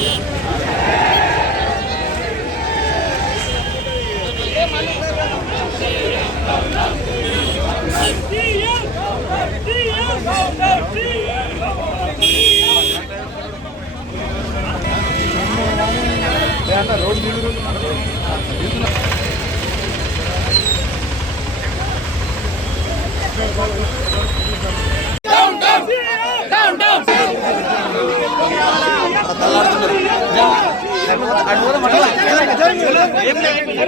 eat.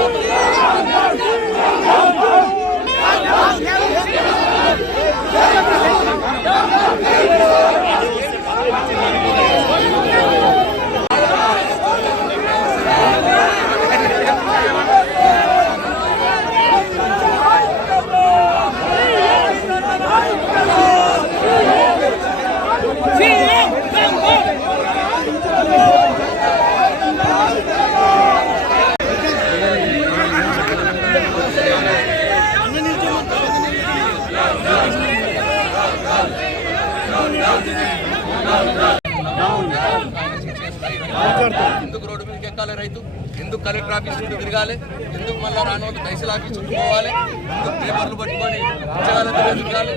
Yeah. తిరగాలి రైతు? ఎందుకు కలెక్టర్ ఆఫీస్ చుట్టూ తిరగాలి? ఎందుకు మళ్ళీ రాని వాళ్ళు తహసీల్ ఆఫీస్ చుట్టూ పోవాలి? ఎందుకు పేపర్లు పట్టుకొని పుస్తకాలతో తిరగాలి?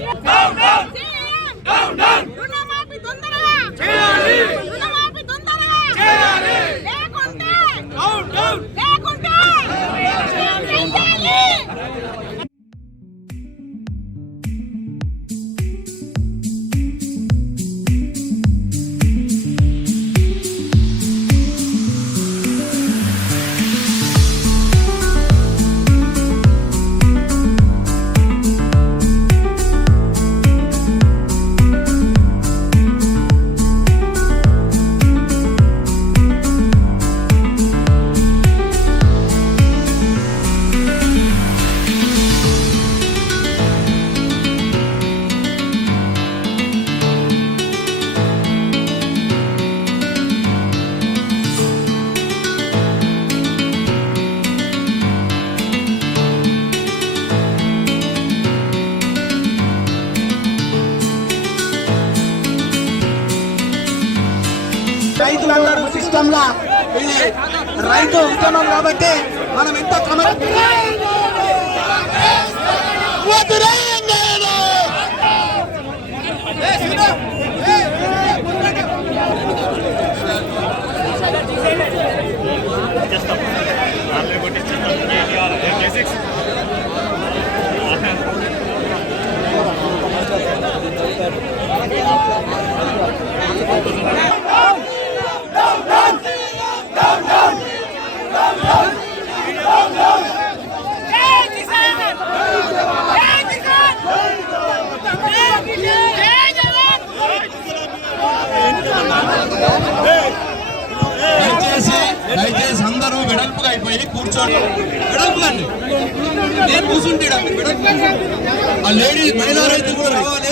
రైతులందరూ రైతు ఉద్యమం కాబట్టి మనం ఎంత క్రమ వెళ్ళి కూర్చోండి. వెడల్పుగా నేను కూర్చుంటే ఆ లేడీ మహిళా రైతు కూడా రావాలి.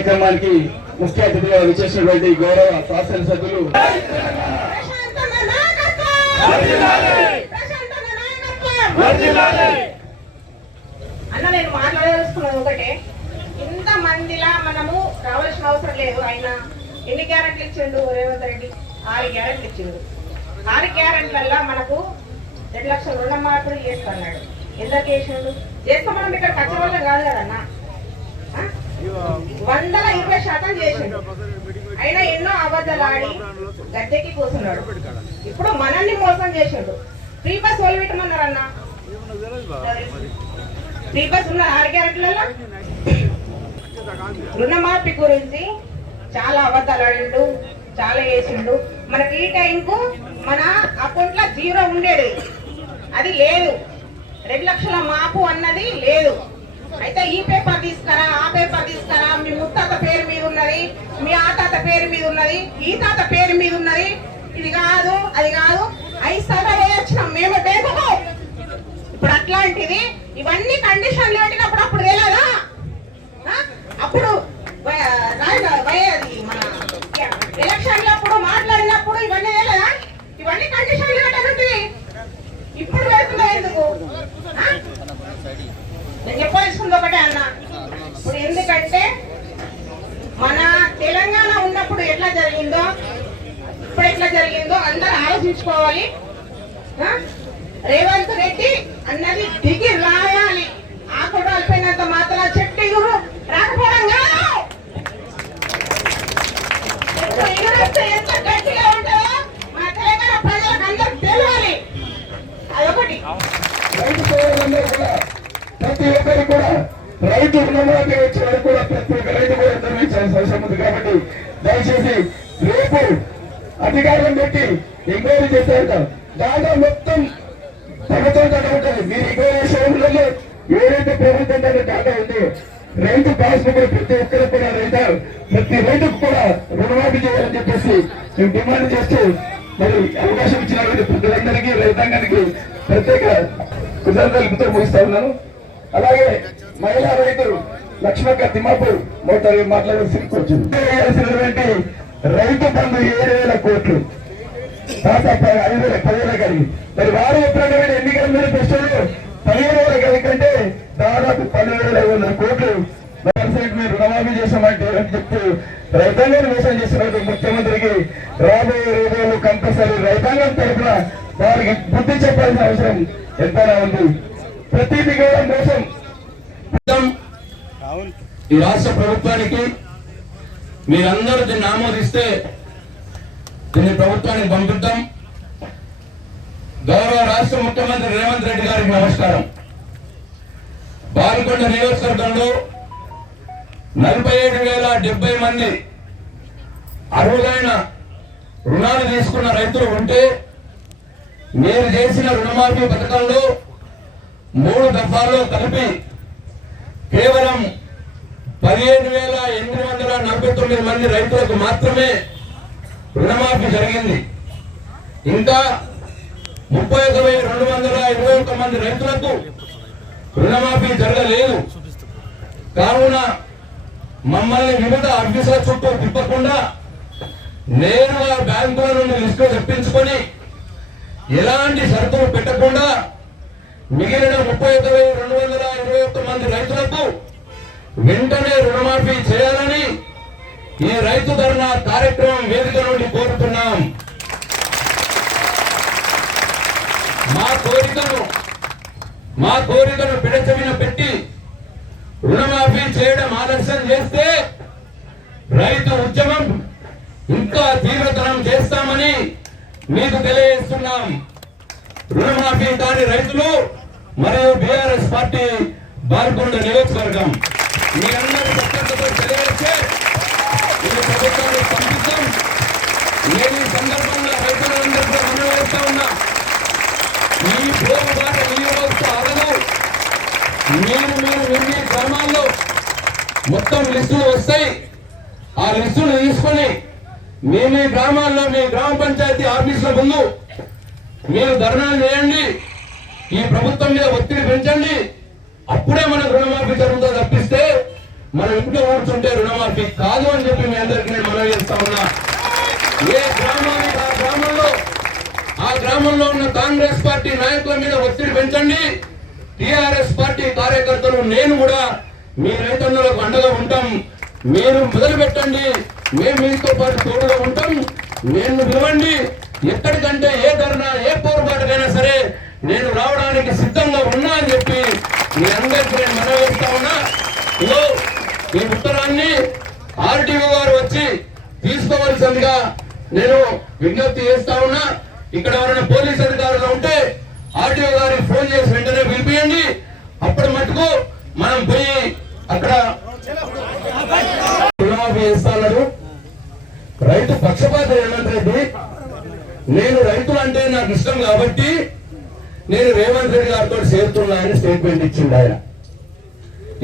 కార్యక్రమానికి ముఖ్య అతిథిగా విచ్చేసినటువంటి గౌరవ శాసనసభ్యులు అన్న నేను మాట్లాడదలుచుకున్నది ఒకటే. ఇంత మందిలా మనము రావాల్సిన అవసరం లేదు. ఆయన ఎన్ని గ్యారెంట్లు ఇచ్చిండు రేవంత్ రెడ్డి? ఆరు గ్యారెంట్లు ఇచ్చిండు. ఆరు గ్యారెంట్లల్లో మనకు రెండు లక్షల రుణం మాత్రం చేస్తున్నాడు. ఎందుకు చేసిండు? చేస్తే మనం ఇక్కడ కచ్చవాళ్ళం కాదు కదన్నా. వందల ఇరవై శాతం చేసిండు. అయినా ఎన్నో అబద్ధాలు ఆడి గద్దెకి కూర్చున్నాడు ఇప్పుడు మనల్ని మోసం చేసిండు. ఫ్రీ బస్ వాళ్ళు పెట్టమన్నారన్నా ఫ్రీ బస్ ఉన్న ఆరు గ్యారెంట్లలో రుణమాఫీ గురించి చాలా అబద్ధాలు ఆడిండు చాలా చేసిండు. మనకి ఈ టైంకు మన అకౌంట్లో జీరో ఉండేది. అది లేదు. రెండు లక్షల మాపు అన్నది లేదు అయితే ఈ పేపర్ తీసుకురా ఆ పేపర్ తీసుకురా మీ ముత్తాత పేరు మీద ఉన్నది మీ ఆ తాత పేరు మీద ఉన్నది ఈ తాత పేరు మీద ఉన్నది. ఇది కాదు అది కాదు. ఐదు సార్లు వచ్చినాం మేము బ్యాంకుకు ఇప్పుడు అట్లాంటిది ఇవన్నీ కండిషన్లు పెట్టినప్పుడు అప్పుడు తెలియదా అప్పుడు వయ- అప్పుడు మాట్లాడినప్పుడు ఇవన్నీ తెలియదా ఇవన్నీ కండిషన్లు పెట్టనుంటుంది ఇప్పుడు పెడుతున్నా ఎందుకు ఆ? నేను చెప్పాల్సింది ఒకటే అన్న ఇప్పుడు ఎందుకంటే మన తెలంగాణ ఉన్నప్పుడు ఎట్లా జరిగిందో ఇప్పుడు ఎట్లా జరిగిందో అందరూ రేవంత్ రెడ్డి అన్నది దిగి రాయాలి. ఆ కూడా అయిపోయినంత మాత్రం చెట్టు ఎగురు. రాకపోవడం ఎంత గట్టిగా ఉంటుందో తెలంగాణ ప్రజలకు తెలియాలి. అదొకటి ప్రతి ఒక్కరు కూడా రైతు రుణమాఫీ వచ్చే వరకు కూడా ప్రతి ఒక్క రైతు కూడా నిర్వహించాల్సిన అవసరం ఉంది. కాబట్టి దయచేసి రేపు అధికారం పెట్టి ఎంక్వైరీ చేస్తారట దాదాపు మొత్తం ప్రభుత్వం దగ్గర ఉంటుంది మీరు ఎంక్వైరీ చేసే ఏదైతే ప్రభుత్వం దగ్గర డేటా ఉందో. రైతు పాస్బుక్ ప్రతి ఒక్కరు కూడా రైతు ప్రతి రైతుకు కూడా రుణమాఫీ చేయాలని చెప్పేసి మేము డిమాండ్ చేస్తూ మరి అవకాశం ఇచ్చినటువంటి ప్రజలందరికీ రైతాంగానికి ప్రత్యేక కృతజ్ఞతలతో ముగిస్తా ఉన్నాను. అలాగే మహిళా రైతులు లక్ష్మక్క తిమ్మాపూర్ మోటార్ మాట్లాడాల్సి వచ్చింది. రైతు బంధు ఏడు వేల కోట్లు. తాత ఐదు వేల కలిగి. మరి వారు చెప్పినటువంటి ఎన్నికల మేనిఫెస్టోలో పదిహేను వేల కలిగి కంటే దాదాపు పన్నెండు వేల ఐదు వందల కోట్లు మీరు రుణమాఫీ చేసామంటే అని చెప్తూ రైతాంగాన్ని మోసం చేస్తున్నట్టు ముఖ్యమంత్రికి రాబోయే రోజుల్లో కంపల్సరీ రైతాంగం తరఫున వారికి బుద్ధి చెప్పాల్సిన అవసరం ఎంతైనా ఉంది. ప్రతిదీ కూడా మోసం. ఈ రాష్ట్ర ప్రభుత్వానికి మీరందరూ దీన్ని ఆమోదిస్తే దీన్ని ప్రభుత్వానికి పంపిద్దాం. గౌరవ రాష్ట్ర ముఖ్యమంత్రి రేవంత్ రెడ్డి గారికి నమస్కారం. బాలకొండ నియోజకవర్గంలో నలభై ఏడు వేల డెబ్బై మంది అర్హులైన రుణాలు తీసుకున్న రైతులు ఉంటే మీరు చేసిన రుణమాఫీ పథకంలో మూడు దఫాల్లో కలిపి కేవలం పదిహేను వేల ఎనిమిది వందల నలభై తొమ్మిది మంది రైతులకు మాత్రమే రుణమాఫీ జరిగింది. ఇంకా ముప్పై ఒక వెయ్యి రెండు వందల ఇరవై ఒక్క మంది రైతులకు రుణమాఫీ జరగలేదు. కావున మమ్మల్ని వివిధ ఆఫీసుల చుట్టూ తిప్పకుండా నేరుగా బ్యాంకుల నుండి లిస్టు తెప్పించుకొని ఎలాంటి షరతులు పెట్టకుండా మిగిలిన ముప్పై ఒక వెయ్యి రెండు వందల ఇరవై ఒక్క మంది రైతులకు వెంటనే రుణమాఫీ చేయాలని ఈ రైతు ధర్నా కార్యక్రమం వేదిక నుండి కోరుతున్నాం. మా కోరికను మా కోరికను పిడచమిన పెట్టి రుణమాఫీ చేయడం ఆలస్యం చేస్తే రైతు ఉద్యమం ఇంకా తీవ్రతరం చేస్తామని మీకు తెలియజేస్తున్నాం. రుణమాఫీ కాని రైతులు మరియు బీఆర్ఎస్ పార్టీ బాల్కొండ నియోజకవర్గం. మీ అందరి తెలియజేస్తే ఈ ప్రభుత్వాన్ని పంపిస్తాం నేను ఈ సందర్భంగా రైతులందరికీ మనవేస్తా ఉన్నా ఈ భూమి బాట ఈ వ్యవస్థ అవ్వదు మీరు మీరు మీ గ్రామాల్లో మొత్తం లిస్టులు వస్తాయి ఆ లిస్టులు తీసుకొని మీ మీ గ్రామాల్లో మీ గ్రామ పంచాయతీ ఆఫీసుల ముందు మీరు ధర్నాలు చేయండి ఈ ప్రభుత్వం మీద ఒత్తిడి పెంచండి. అప్పుడే మనకు రుణమాఫీ జరుగుతుంది తప్పిస్తే మనం ఇంట్లో కూర్చుంటే రుణమాఫీ కాదు అని చెప్పి మీ అందరికీ నేను మనవి చేస్తా ఉన్నా. ఏ గ్రామానికి ఆ గ్రామంలో ఆ గ్రామంలో ఉన్న కాంగ్రెస్ పార్టీ నాయకుల మీద ఒత్తిడి పెంచండి. టిఆర్ఎస్ పార్టీ కార్యకర్తలు నేను కూడా మీ రైతన్నులకు అండగా ఉంటాం. మీరు మొదలు పెట్టండి. మేము మీతో పాటు తోడుగా ఉంటాం. నేను పిలవండి ఎక్కడికంటే ఏ ధర్నా ఏ పోరుబాటుకైనా సరే నేను రావడానికి సిద్ధంగా ఉన్నా అని చెప్పి మీ అందరికీ నేను మనవేస్తా ఉన్నా. ఇదో ఈ ఉత్తరాన్ని ఆర్టీఓ గారు వచ్చి తీసుకోవాల్సిందిగా నేను విజ్ఞప్తి చేస్తా ఉన్నా. ఇక్కడ ఎవరైనా పోలీస్ అధికారులు ఉంటే ఆర్టీఓ గారికి ఫోన్ చేసి వెంటనే పిలిపియండి. అప్పటి మటుకు మనం పోయి అక్కడ చేస్తాను రైతు పక్షపాత రేవంత్ రెడ్డి నేను రైతులు అంటే నాకు ఇష్టం కాబట్టి నేను రేవంత్ రెడ్డి గారితో చేరుతున్నా అని స్టేట్మెంట్ ఇచ్చిండు ఆయన.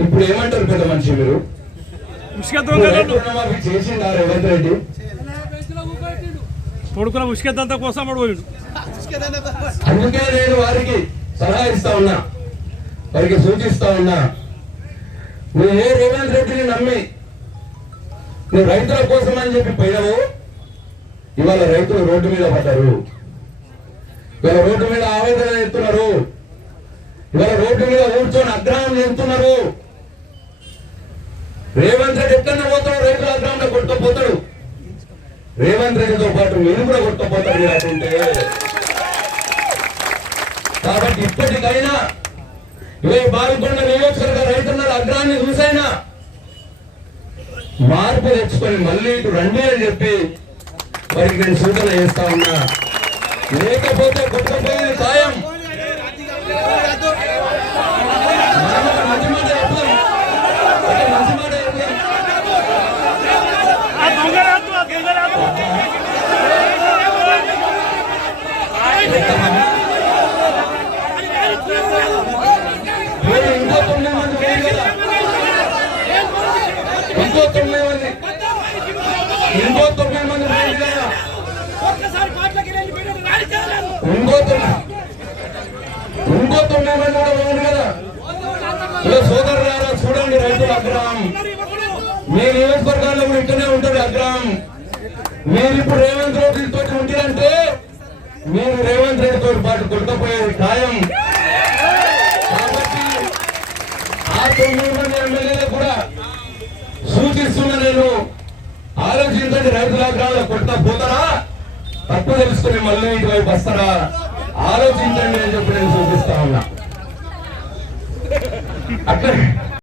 ఇప్పుడు ఏమంటారు పెద్ద మనిషి మీరు? కొడుకుల ఉసుకెద్దంత కోసం పోయిండు. అందుకే నేను వారికి సలహా ఇస్తా ఉన్నా. వారికి సూచిస్తా ఉన్నా. నువ్వు ఏ రేవంత్ రెడ్డిని నమ్మి నువ్వు రైతుల కోసం అని చెప్పి పోయినావు ఇవాళ రైతులు రోడ్డు మీద పడ్డారు. ఇవాళ రోడ్డు మీద ఆవేదన ఎత్తున్నారు ఇవాళ రోడ్డు మీద కూర్చొని అగ్రహం చెందుతున్నారు రేవంత్ రెడ్డి ఎక్కడ పోతాడు? రైతుల అగ్రహంలో కొట్టుకుపోతాడు రేవంత్ రెడ్డితో పాటు మీరు కూడా కొట్టుకుపోతాడు మీరు కాబట్టి ఇప్పటికైనా ఇవే బాలకొండ నియోజకవర్గ రైతున్న అగ్రాన్ని చూసైనా మార్పు తెచ్చుకొని మళ్ళీ ఇటు రండి అని చెప్పి వారికి నేను సూచన చేస్తా ఉన్నా. లేకపోతే కొట్టుకుపోయేది ఖాయం మనం ఒక మంచి మాట చెప్తాం. ఒక మంచి మాట చెప్తాం. ఆ దొంగ రాదు ఆ దొంగ రాదు మీరు ఇంకో తొమ్మిది మంది పోయి కదా ఇంకో తొమ్మిది మంది ఇంకో తొమ్మిది మంది ఇంకో ఇంకో తొమ్మిది మంది కూడా పోయింది కదా. సోదరులారా చూడండి రైతుల అగ్రహం. మీ నియోజకవర్గాల్లో కూడా ఇక్కడే ఉంటుంది అగ్రహం. మీరు ఇప్పుడు రేవంత్ రెడ్డి తోటి ఉంటారంటే మీరు రేవంత్ రెడ్డి తోటి పాటు కొట్టుకుపోయేది ఖాయం. కాబట్టి ఆ తొమ్మిది మంది ఎమ్మెల్యేలు కూడా సూచిస్తున్నా నేను ఆలోచించండి రైతుల పోతారా? తప్పు తెలుసుకుని మళ్ళీ ఇటువైపు వస్తారా? ఆలోచించండి అని చెప్పి నేను చూపిస్తా ఉన్నా. అక్కడ